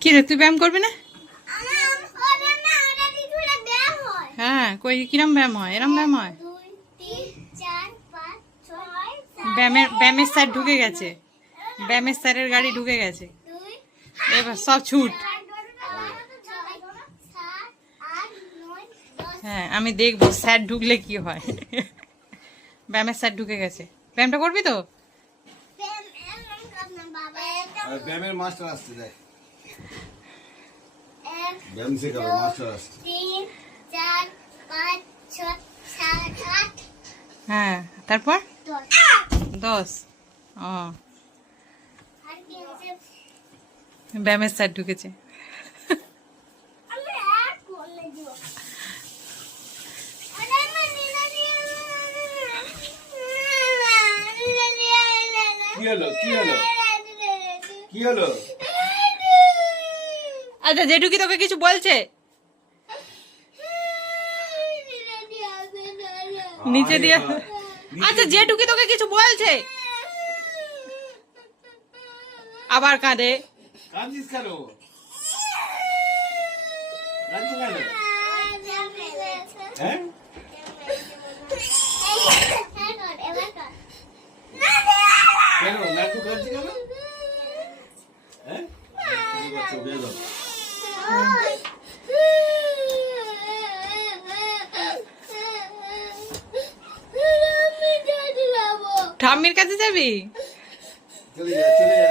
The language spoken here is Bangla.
কি রে, তুই ব্যায়াম করবি না? হ্যাঁ, কই কিরম ব্যায়াম হয়? এরম ব্যায়াম হয়? ব্যায়ামের স্যার ঢুকে গেছে, ব্যায়ামের স্যারের গাড়ি ঢুকে গেছে, এবার সব ছুট। হ্যাঁ, আমি দেখবো স্যার ঢুকলে কি হয়। ব্যায়ামের স্যার ঢুকে গেছে। ব্যায়ামটা করবি তো? ব্যায়ামের মাস্টার আসছে, দেখ ব্যায়াম শেখাবে মাস্টার আসছে। 3 4 5 6 7 8। হ্যাঁ, তারপর 10। ও, ব্যায়ামের স্যার ঢুকেছে। কি হলো, কি হলো, কি হলো? আচ্ছা, জেঠু কি তোকে কিছু বলছে? নিচে দিয়ে। আচ্ছা, জেঠু কি তোকে কিছু বলছে? আবার কাঁদে। কাঁদছিস কেন? কাঁদছিস কেন? হ্যাঁ, কেন নাটু কাঁদছিস কেন? হ্যাঁ, ঠাম্মির কাছে যাবি? চলে যা, চলে যা।